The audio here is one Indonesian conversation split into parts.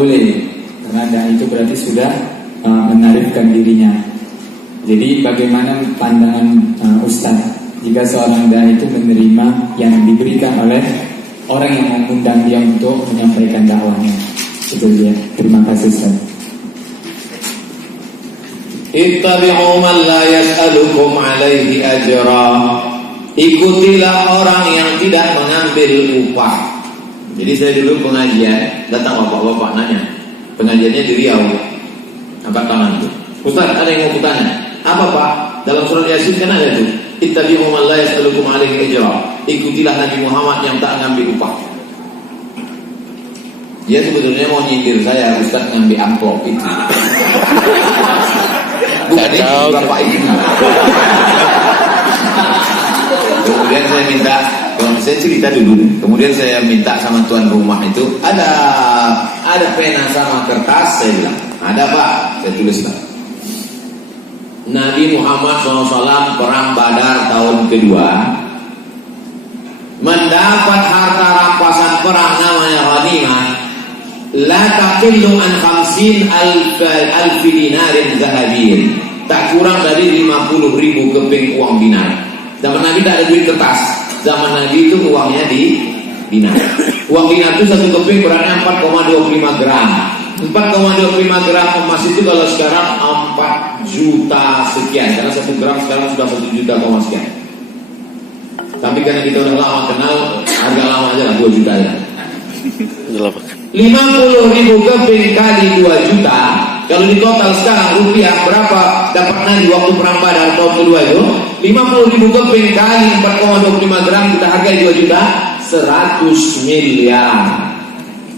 boleh, karena dai itu berarti sudah menarifkan dirinya. Jadi bagaimana pandangan Ustaz jika seorang dai itu menerima yang diberikan oleh orang yang mengundang dia untuk menyampaikan dakwahnya? Itu dia. Terima kasih Ustaz. Ittabi'u man la yas'alukum 'alaihi ajra. Ikutilah orang yang tidak mengambil upah. Jadi saya dulu pengajian, datang bapak-bapak nanya, pengajiannya di Riau, angkat tangan tuh. Ustaz, ada yang mau bertanya? Apa Pak? Dalam surat Yasin kan ada tuh, ittabi'u man la yas'alukum 'alaihi ajra. Ikutilah Nabi Muhammad yang tak ngambil upah. Dia sebetulnya mau nyindir saya, Ustaz ngambil amplop itu. Bukan ini bapak ini. Kemudian saya minta, kalau saya cerita dulu. Kemudian saya minta sama tuan rumah itu, ada pena sama kertas. Saya bilang, ada Pak. Saya tulis Pak. Nabi Muhammad SAW perang Badar tahun kedua, mendapat harta rampasan perang namanya ghanimah, la taqillu an 50 alf dinarin zahabin, tak kurang dari 50.000 keping uang dinar. Zaman Nabi tak ada duit kertas. Zaman Nabi itu uangnya di dinar. Uang dinar itu satu keping beratnya 4,25 gram. 4,25 gram emas itu kalau sekarang 4 juta sekian. Karena 1 gram sekarang sudah 1 juta sekian. Tapi karena kita udah lama kenal, harga lama aja lah 2 juta ya. 50.000 keping kali 2 juta. Kalau di total sekarang rupiah berapa dapat Nabi waktu perang Badar tahun kedua itu? 50.000 keping kali 4,25 gram kita hargai 2 juta, 100 miliar.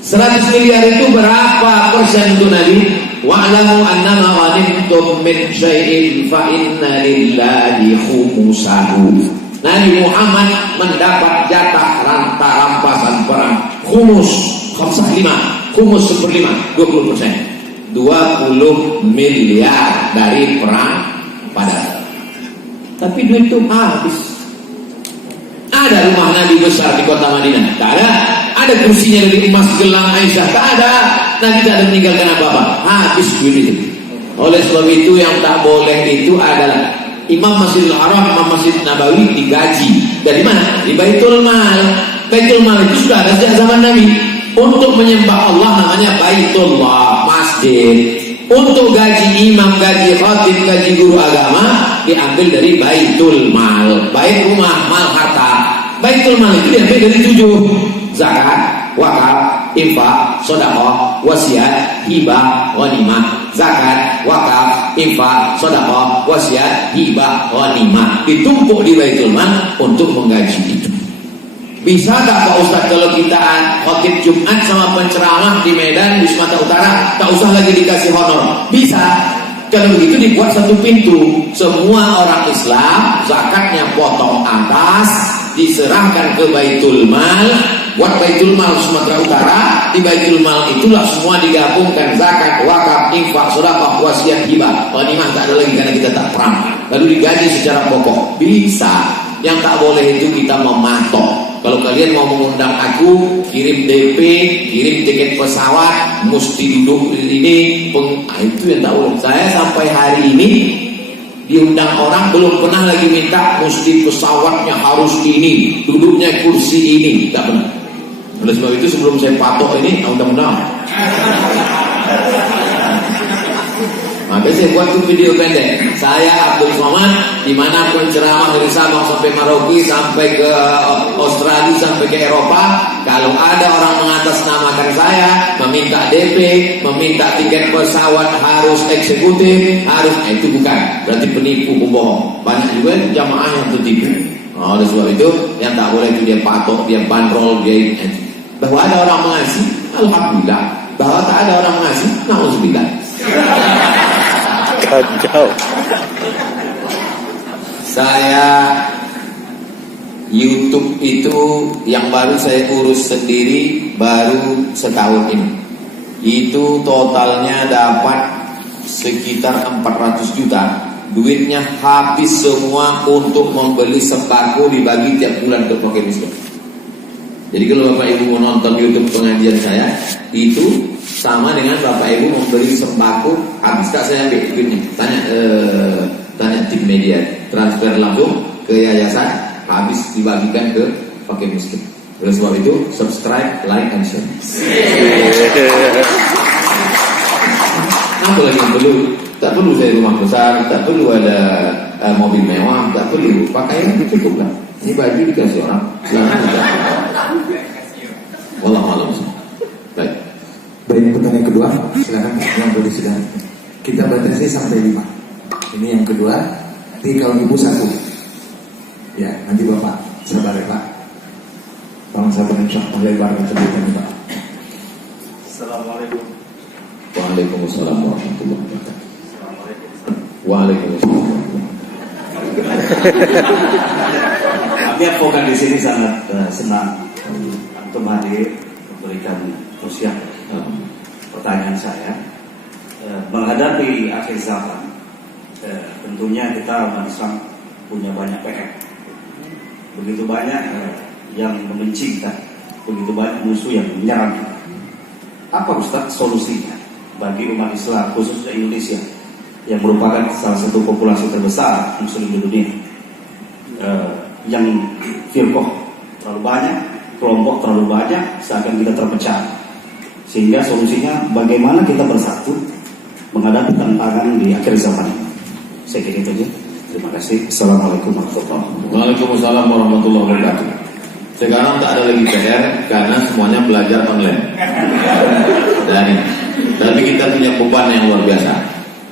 100 miliar itu berapa persen untuk Nabi? Wa'lamu annama ghanimtum min syai'in fa inna lillahi khumusahu. Nabi Muhammad mendapat jatah rampasan perang khumus 5, khumus 1/5, 20%. 20 miliar dari perang Badar. Tapi duit itu habis. Ada rumah Nabi besar di kota Madinah? Tak ada. Ada kursinya dari emas gelang Aisyah? Tak ada. Nabi tak ada meninggalkan apa-apa. Habis duit itu. Oleh sebab itu yang tak boleh itu adalah Imam Masjidil Haram, Imam Masjid Nabawi digaji. Dari mana? Di Baitul Mal. Baitul Mal itu sudah ada sejak zaman Nabi. Untuk menyembah Allah namanya Baitullah, masjid. Untuk gaji imam, gaji khatib, gaji guru agama diambil dari Baitul Mal. Bait rumah, mal harta. Baitul Mal itu diambil dari 7: zakat, wakaf, infak, sedekah, wasiat, hibah, ghanimah. Zakat, wakaf, infak, sedekah, wasiat, hibah, ghanimah. Ditumpuk di Baitul Mal untuk menggaji itu. Bisa tak Pak Ustaz kalau kita khotib Jumat sama penceramah di Medan, di Sumatera Utara, tak usah lagi dikasih honor? Bisa. Kalau begitu dibuat satu pintu. Semua orang Islam zakatnya potong atas, diserahkan ke Baitul Mal. Buat Baitul Mal Sumatera Utara. Di Baitul Mal itulah semua digabungkan, zakat, wakaf, infak, sedekah, wasiat, hibah. Ghanimah tak ada lagi karena kita tak perang. Lalu digaji secara pokok. Bisa. Yang tak boleh itu kita mematok. Kalau kalian mau mengundang aku, kirim DP, kirim tiket pesawat, mesti duduk di sini. Itu yang tak boleh. Saya sampai hari ini diundang orang belum pernah lagi minta mesti pesawatnya harus ini, duduknya kursi ini, tak pernah. Oleh sebab itu sebelum saya patok ini, undang-undang. Maka saya buat tuh video pendek. Saya Abdul Somad, di mana penceramah dari Sabang sampai Merauke, sampai ke Australia, sampai ke Eropa. Kalau ada orang mengatasnamakan saya, meminta DP, meminta tiket pesawat harus eksekutif, harus itu bukan. Berarti penipu, pembohong. Banyak juga jamaah yang tertipu. Oleh sebab itu, yang tak boleh itu dia patok, dia bandrol, dia bahwa ada orang mengasih, alhamdulillah. Bahwa tak ada orang mengasih, nauzubillah. Kacau. Saya YouTube itu yang baru saya urus sendiri baru setahun ini. Itu totalnya dapat sekitar 400 juta. Duitnya habis semua untuk membeli sembako dibagi tiap bulan ke fakir miskin. Jadi kalau Bapak Ibu mau nonton YouTube pengajian saya, itu Sama dengan Bapak Ibu membeli sembako, habis tak saya ambil duitnya. Tanya tim media, transfer langsung ke yayasan, habis dibagikan ke fakir miskin. Oleh sebab itu, subscribe, like, and share. Apa lagi yang perlu? Tak perlu saya rumah besar, tak perlu ada mobil mewah, tak perlu. Pakaian cukup lah. Ini baju dikasih orang, silakan aja. Wallahu a'lam. Baik. Baik, pertanyaan kedua, silakan yang boleh sudah. Kita batasi sampai 5. Ini yang kedua. Nanti kalau ibu 1. Ya, nanti bapak sabar ya pak. Tolong sabar insyaallah lebar sebutan pak. Assalamualaikum. Waalaikumsalam warahmatullahi wabarakatuh. Waalaikumsalam. Kami advokat di sini sangat senang untuk hadir memberikan usia. Pertanyaan saya, menghadapi akhir zaman, tentunya kita umat Islam punya banyak PR. Begitu banyak yang membenci kita, begitu banyak musuh yang menyerang kita. Apa Ustaz solusinya bagi umat Islam khususnya Indonesia yang merupakan salah satu populasi terbesar Muslim di dunia, yang firqah terlalu banyak, kelompok terlalu banyak, seakan kita terpecah. Sehingga solusinya bagaimana kita bersatu menghadapi tantangan di akhir zaman ini. Saya kira itu aja. Terima kasih. Assalamualaikum warahmatullahi wabarakatuh. Waalaikumsalam warahmatullahi wabarakatuh. Sekarang tak ada lagi PR karena semuanya belajar online. Tapi kita punya beban yang luar biasa.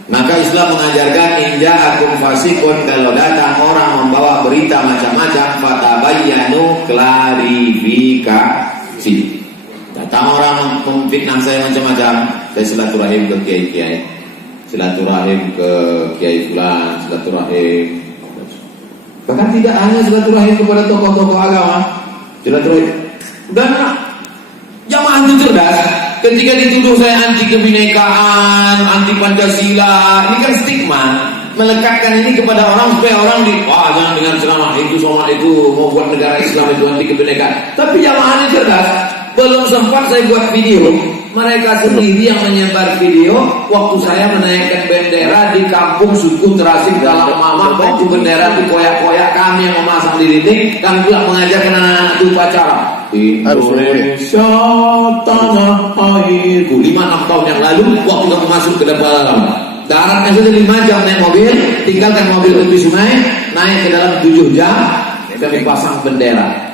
Maka Islam mengajarkan inja akum fasikun, kalau datang orang membawa berita macam-macam, fatabayyanu, klarifikasi. Datang orang memfitnah saya macam-macam, saya silaturahim ke kiai-kiai, silaturahim ke kiai fulan, silaturahim. Bahkan tidak hanya silaturahim kepada tokoh-tokoh agama, silaturahim. Dan jamaah itu cerdas. Ketika dituduh saya anti kebinekaan, anti Pancasila, ini kan stigma, melekatkan ini kepada orang supaya orang jangan dengan ceramah itu, soal itu, mau buat negara Islam itu anti kebinekaan. Tapi jamaahnya cerdas. Belum sempat saya buat video, mereka sendiri yang menyebar video waktu saya menaikkan bendera di kampung suku Terasing dalam mama, waktu bendera dikoyak-koyak, kami yang memasang di dinding, kami pula mengajarkan anak-anak itu upacara Indonesia tanah airku. 5-6 tahun yang lalu waktu kamu masuk ke dalam daratnya sudah 5 jam naik mobil, tinggalkan mobil tepi sungai, naik ke dalam 7 jam, kami pasang bendera.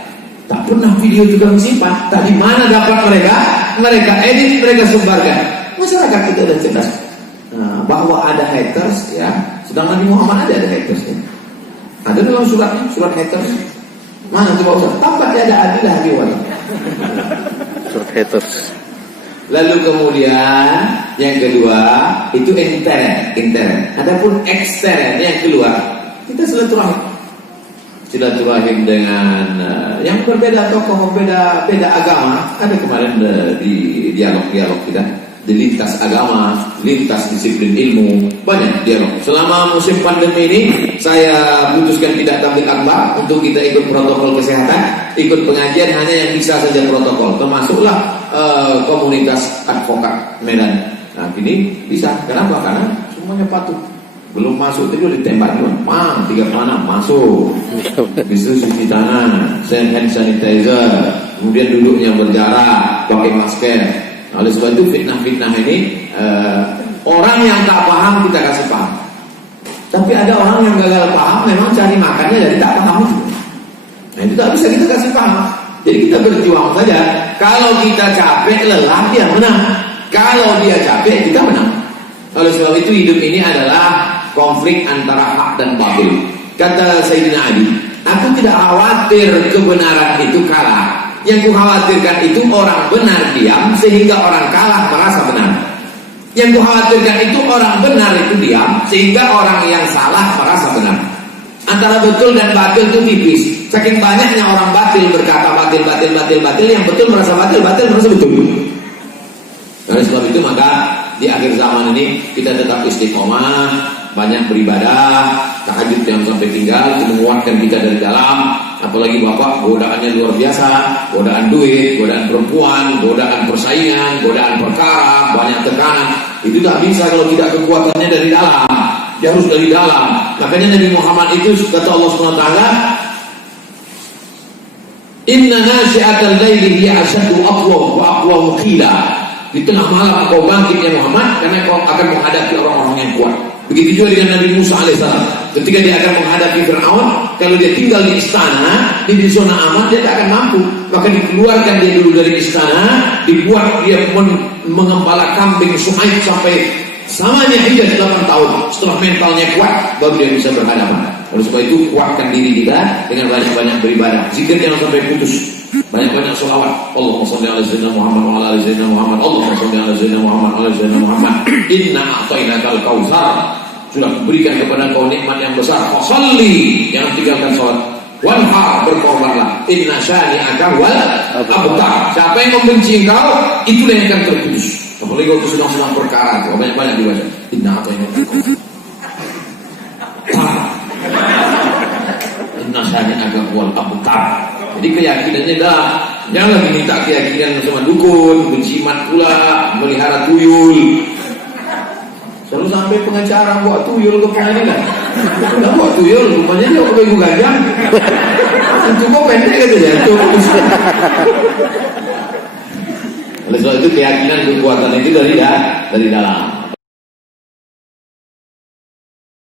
Tak pernah video itu kami simpan. Tapi mana dapat mereka? Mereka edit, mereka sebarkan. Masyarakat kita sudah cerdas. Bahwa ada haters, ya. Sedang Nabi Muhammad ada haters. Ya. Ada dalam surat haters. Mana coba usah? Tampak ada adilah diwali. Surat haters. Lalu kemudian yang kedua itu intern. Adapun ekstern yang keluar, kita silaturahim dengan yang berbeda tokoh, beda agama. Ada kemarin di dialog kita di lintas agama, lintas disiplin ilmu, banyak dialog. Selama musim pandemi ini saya putuskan tidak tabligh akbar untuk kita ikut protokol kesehatan, ikut pengajian hanya yang bisa saja protokol, termasuklah komunitas advokat Medan. Nah ini bisa, kenapa? Karena semuanya patuh. Belum masuk itu ditembak dulu, 3 panah masuk. Bisa cuci tangan, hand sanitizer, kemudian duduknya berjarak, pakai masker. Oleh sebab itu fitnah-fitnah ini orang yang tak paham kita kasih paham. Tapi ada orang yang gagal paham, memang cari makannya dari tak paham itu. Nah itu tak bisa kita kasih paham. Jadi kita berjuang saja. Kalau kita capek, lelah, dia menang. Kalau dia capek, kita menang. Oleh sebab itu hidup ini adalah konflik antara hak dan batil. Kata Sayyidina Ali, aku tidak khawatir kebenaran itu kalah. Yang kukhawatirkan itu orang benar diam sehingga orang kalah merasa benar. Yang kukhawatirkan itu orang benar itu diam sehingga orang yang salah merasa benar. Antara betul dan batil itu tipis. Saking banyaknya orang batil berkata batil, yang betul merasa batil merasa betul. Oleh sebab itu maka di akhir zaman ini kita tetap istiqomah, banyak beribadah, tahajud yang sampai tinggal, menguatkan kita dari dalam. apalagi bapak godaannya luar biasa, godaan duit, godaan perempuan, godaan persaingan, godaan perkara, banyak tekanan. Itu tak bisa kalau tidak kekuatannya dari dalam. Dia harus dari dalam. Makanya Nabi Muhammad itu kata Allah SWT, Inna nasi'atal laili hiya asyaddu aqwa wa aqwa qila. Di tengah malam kau bangkit ya Muhammad, karena kau akan menghadapi orang-orang yang kuat. Begitu juga dengan Nabi Musa alaihissalam. Ketika dia akan menghadapi Fir'aun, kalau dia tinggal di istana, di zona aman, dia tak akan mampu. Maka dikeluarkan dia dulu dari istana, dibuat dia mengembala kambing Suhaib sampai samanya hidup 8 tahun. Setelah mentalnya kuat, baru dia bisa berhadapan. Oleh sebab itu, kuatkan diri kita dengan banyak-banyak beribadah. Zikir jangan sampai putus. Banyak-banyak selawat. Allahumma shalli ala sayyidina Muhammad wa ala ali sayyidina Muhammad. Allahumma shalli ala sayyidina Muhammad wa ala ali sayyidina Muhammad. Inna a'tainakal kautsar. Sudah berikan kepada kau nikmat yang besar. Fashalli, jangan tinggalkan salat. Wanhar, berkorbanlah. Inna syani'aka wal abtar. Siapa yang membenci engkau, itulah yang akan terputus. Apalagi kalau sedang perkara, banyak-banyak dibaca. Inna a'tainakal kautsar. Inna syani'aka wal abtar. Jadi keyakinannya adalah jangan minta keyakinan sama dukun, benjimat pula, melihara tuyul. Selalu sampai pengacara bawa tuyul ke pengadilan. Nah, bawa tuyul, rumahnya dia ke Begu Gajang. Cukup pendek gitu ya. Oleh sebab itu keyakinan kekuatan itu dari dalam.